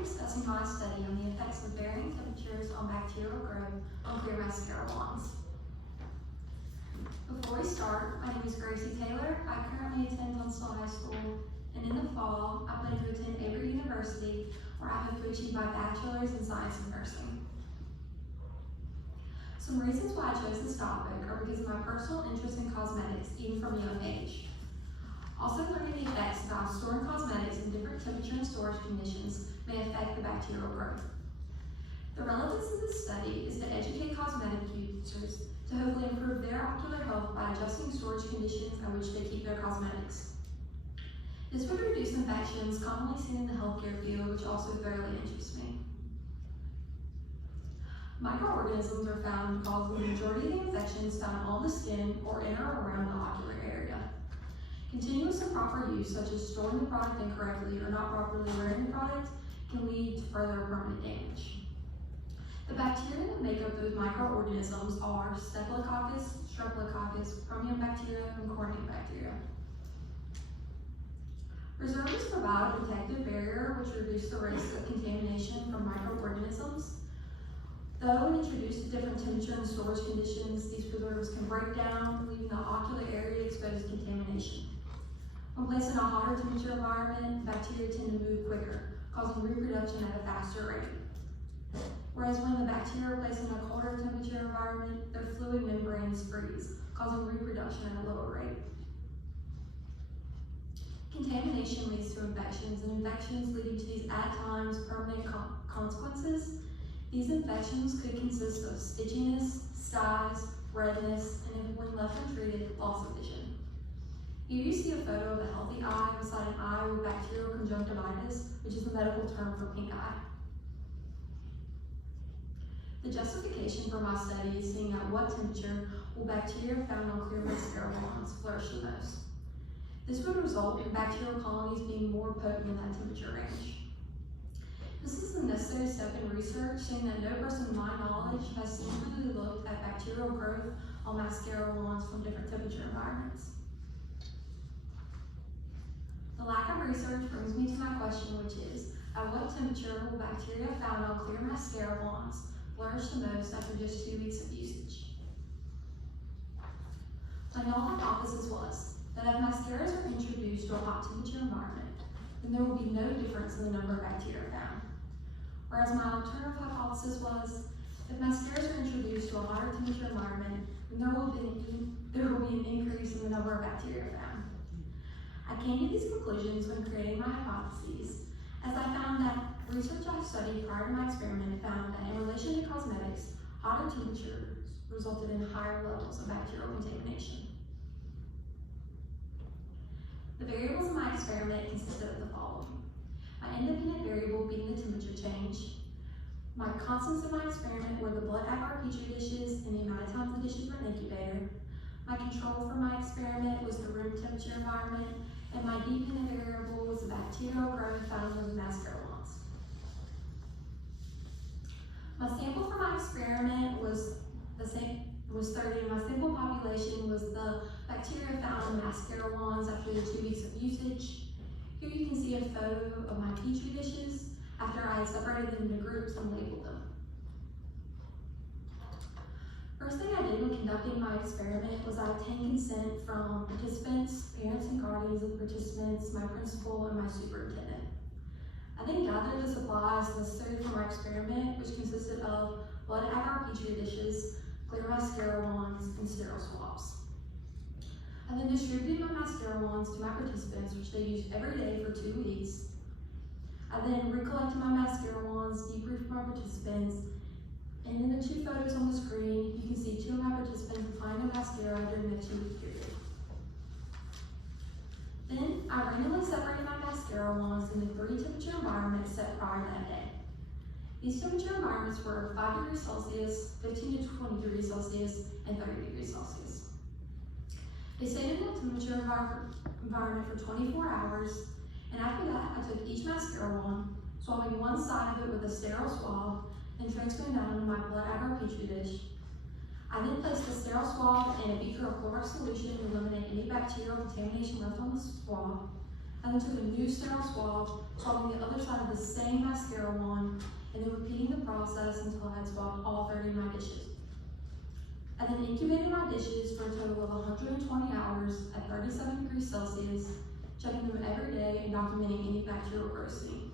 be discussing my study on the effects of varying temperatures on bacterial growth on clear mascara wands. Before we start, my name is Gracie Taylor. I currently attend Tunstall High School, and in the fall, I plan to attend Avery University, where I hope to achieve my bachelor's in science and nursing. Some reasons why I chose this topic are because of my personal interest in cosmetics, even from a young age. Also, learning the effects of how storing cosmetics in different temperature and storage conditions may affect the bacterial growth. The relevance of this study is to educate cosmetic users to hopefully improve their ocular health by adjusting storage conditions in which they keep their cosmetics. This would reduce infections commonly seen in the healthcare field, which also thoroughly interests me. Microorganisms are found to cause the majority of the infections found on the skin or in or around the ocular area. Continuous and proper use, such as storing the product incorrectly or not properly wearing the product, can lead to further permanent damage. The bacteria that make up those microorganisms are Staphylococcus, Streptococcus, Bacterial, and Bacteria. Preservatives provide a protective barrier which reduces the risk of contamination from microorganisms. Though when introduced to different temperature and storage conditions, these preservatives can break down, leaving the ocular area exposed to contamination. When placed in a hotter temperature environment, bacteria tend to move quicker, causing reproduction at a faster rate. Whereas when the bacteria are placed in a colder temperature environment, their fluid membranes freeze, causing reproduction at a lower rate. Contamination leads to infections, and infections leading to these at times permanent consequences. These infections could consist of stitchiness, styes, redness, and if when left untreated, loss of vision. Here you see a photo of a healthy eye beside an eye with bacterial conjunctivitis, which is the medical term for pink eye. The justification for my study is seeing at what temperature will bacteria found on clear mascara wands flourish the most. This would result in bacterial colonies being more potent in that temperature range. This is a necessary step in research, saying that no person in my knowledge has singularly looked at bacterial growth on mascara wands from different temperature environments. The lack of research brings me to my question, which is, at what temperature will bacteria found on clear mascara wands flourish the most after just 2 weeks of usage? My null hypothesis was that if mascaras are introduced to a hot temperature environment, then there will be no difference in the number of bacteria found. Whereas my alternative hypothesis was, if mascaras are introduced to a hotter temperature environment, then there will be an increase in the number of bacteria found. I came to these conclusions when creating my hypotheses, as I found that research I studied prior to my experiment found that in relation to cosmetics, hotter temperatures resulted in higher levels of bacterial contamination. The variables in my experiment consisted of the following. My independent variable being the temperature change. My constants in my experiment were the blood agar petri dishes and the amount of times the dishes were in the incubator. My control for my experiment was the room temperature environment, and my dependent variable was the bacterial growth found in the mascara wands. My sample for my experiment was 30, and my sample population was the bacteria found in mascara wands after the 2 weeks of usage. Here you can see a photo of my petri dishes after I had separated them into groups and labeled them. First thing I did when conducting my experiment was I obtained consent from participants, parents and guardians of participants, my principal, and my superintendent. I then gathered the supplies necessary for my experiment, which consisted of blood agar petri dishes, clear mascara wands, and sterile swabs. I then distributed my mascara wands to my participants, which they used every day for 2 weeks. I then recollected my mascara wands, debriefed my participants, and in the 2 photos on the screen, you can see 2 of my participants applying the mascara during the 2-week period. Then, I randomly separated my mascara wands in the 3 temperature environments set prior to that day. These temperature environments were 5 degrees Celsius, 15 to 20 degrees Celsius, and 30 degrees Celsius. They stayed in that temperature environment for 24 hours, and after that, I took each mascara wand, swabbing one side of it with a sterile swab, and transferring that into my blood agar petri dish. I then placed the sterile swab in a beaker of chloride solution to eliminate any bacterial contamination left on the swab. and then took a new sterile swab, swabbing the other side of the same mascara wand, and then repeating the process until I had swabbed all 30 of my dishes. I then incubated my dishes for a total of 120 hours at 37 degrees Celsius, checking them every day and documenting any bacterial growth seen.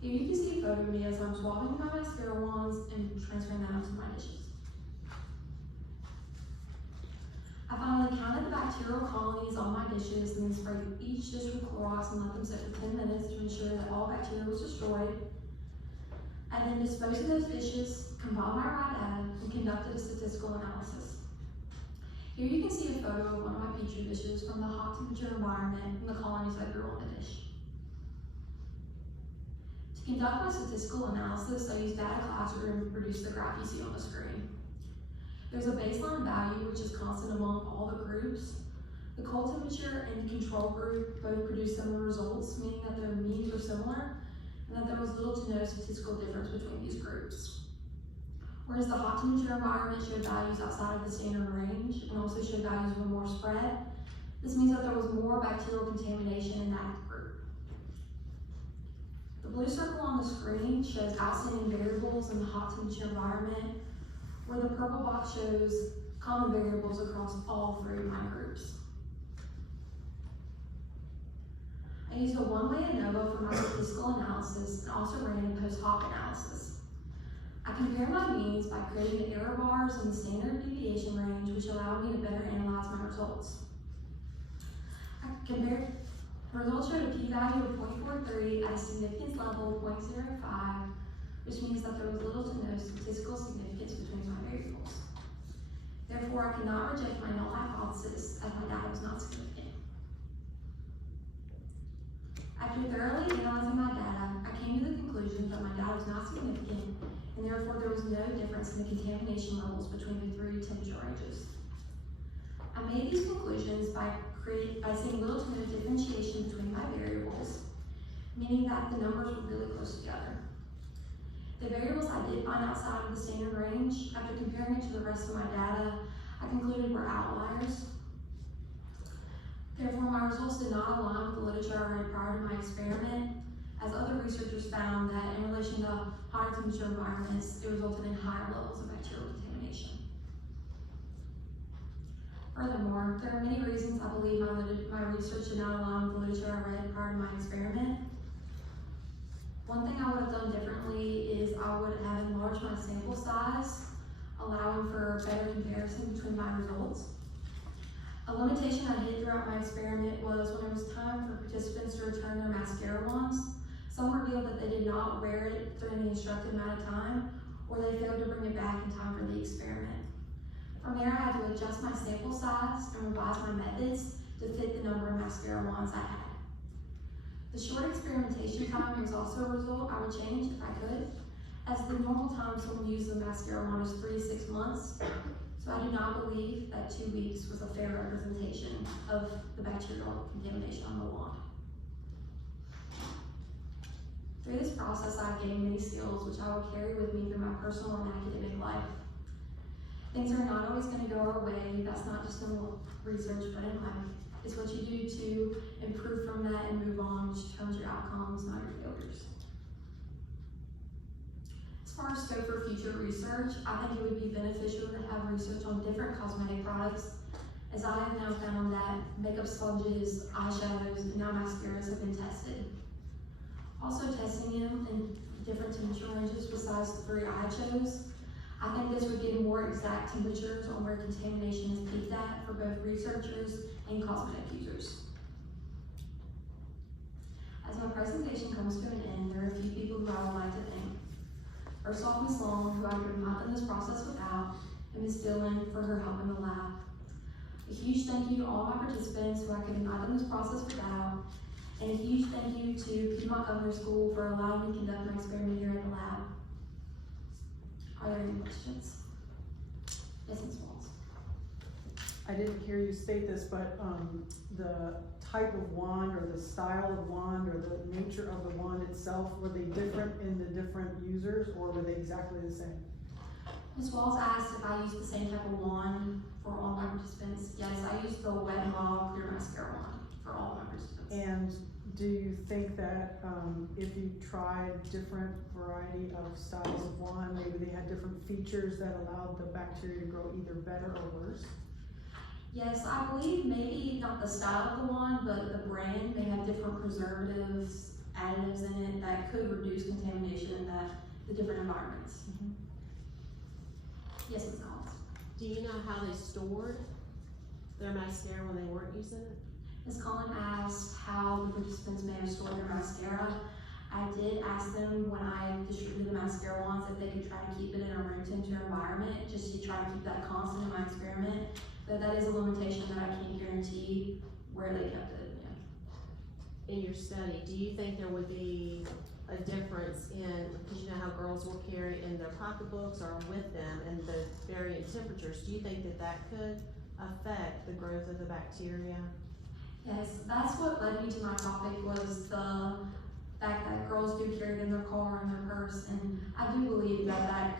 Here you can see a photo of me as I'm swabbing my mascara wands and transferring them onto my dishes. I finally counted the bacterial colonies on my dishes and then sprayed each dish with Clorox and let them sit for 10 minutes to ensure that all bacteria was destroyed. I then disposed of those dishes, compiled my raw data, and conducted a statistical analysis. Here you can see a photo of one of my petri dishes from the hot temperature environment and the colonies that grew on the dish. To conduct my statistical analysis, I used Data Classroom to produce the graph you see on the screen. There's a baseline value which is constant among all the groups. The cold temperature and the control group both produced similar results, meaning that their means were similar and that there was little to no statistical difference between these groups. Whereas the hot temperature environment showed values outside of the standard range and also showed values were more spread, this means that there was more bacterial contamination in that group. The blue circle on the screen shows outstanding variables in the hot temperature environment, where the purple box shows common variables across all 3 of my groups. I used a one-way ANOVA for my statistical analysis and also ran a post-hoc analysis. I compared my means by creating the error bars in the standard deviation range, which allowed me to better analyze my results. Results showed a p-value of 0.43 at a significance level of 0.05, which means that there was little to no statistical significance between my variables. Therefore, I cannot reject my null hypothesis as my data was not significant. After thoroughly analyzing my data, I came to the conclusion that my data was not significant, and therefore there was no difference in the contamination levels between the 3 temperature ranges. I made these conclusions by seeing little to no differentiation between my variables, meaning that the numbers were really close together. The variables I did find outside of the standard range, after comparing it to the rest of my data, I concluded were outliers. Therefore, my results did not align with the literature I read prior to my experiment, as other researchers found that in relation to higher temperature environments, it resulted in higher levels of bacterial contamination. Furthermore, there are many reasons I believe my research did not align with the literature I read prior to my experiment. One thing I would have done differently is I would have enlarged my sample size, allowing for better comparison between my results. A limitation I hit throughout my experiment was when it was time for participants to return their mascara wands, some revealed that they did not wear it during the instructed amount of time, or they failed to bring it back in time for the experiment. From there, I had to adjust my sample size and revise my methods to fit the number of mascara wands I had. The short experimentation time was also a result I would change if I could, as the normal time someone uses a mascara wand is 3 to 6 months, so I do not believe that 2 weeks was a fair representation of the bacterial contamination on the wand. Through this process, I've gained many skills which I will carry with me through my personal and academic life. Things are not always going to go our way. That's not just in research, but in life. It's what you do to improve from that and move on, which determines your outcomes, not your failures. As far as scope for future research, I think it would be beneficial to have research on different cosmetic products, as I have now found that makeup sponges, eyeshadows, and now mascaras have been tested. Also testing them in different temperature ranges besides the 3 I chose, I think this would give more exact temperatures on where contamination is peaked at for both researchers and cosmetic users. As my presentation comes to an end, there are a few people who I would like to thank. First off, Ms. Long, who I could not done this process without, and Ms. Dillon for her help in the lab. A huge thank you to all my participants who I could not done this process without, and a huge thank you to Piedmont Governor School for allowing me to conduct my experiment here at the lab. Are there any questions? Yes, Ms. Walls. I didn't hear you state this, but the type of wand or the style of wand or the nature of the wand itself, were they different in the different users, or were they exactly the same? Ms. Walls asked if I used the same type of wand for all my participants. Yes, I used the Wet n Wild Clear Mascara wand. for all my participants. And do you think that, if you tried different variety of styles of wand, maybe they had different features that allowed the bacteria to grow either better or worse? Yes, I believe maybe not the style of the wand, but the brand may have different preservatives, additives in it that could reduce contamination in the different environments. Mhm. Yes, Ms. Collins. Do you know how they stored their mascara when they weren't using it? Ms. Collins asked how the participants may have stored their mascara. I did ask them when I distributed the mascara wands if they could try to keep it in a room temperature environment, just to try to keep that constant in my experiment. But that is a limitation that I can't guarantee where they kept it. Yeah. In your study, do you think there would be a difference in, because you know how girls will carry in their pocketbooks or with them and the varying temperatures, do you think that that could affect the growth of the bacteria? Yes, that's what led me to my topic, was the fact that girls do carry it in their car and their purse, and I do believe that that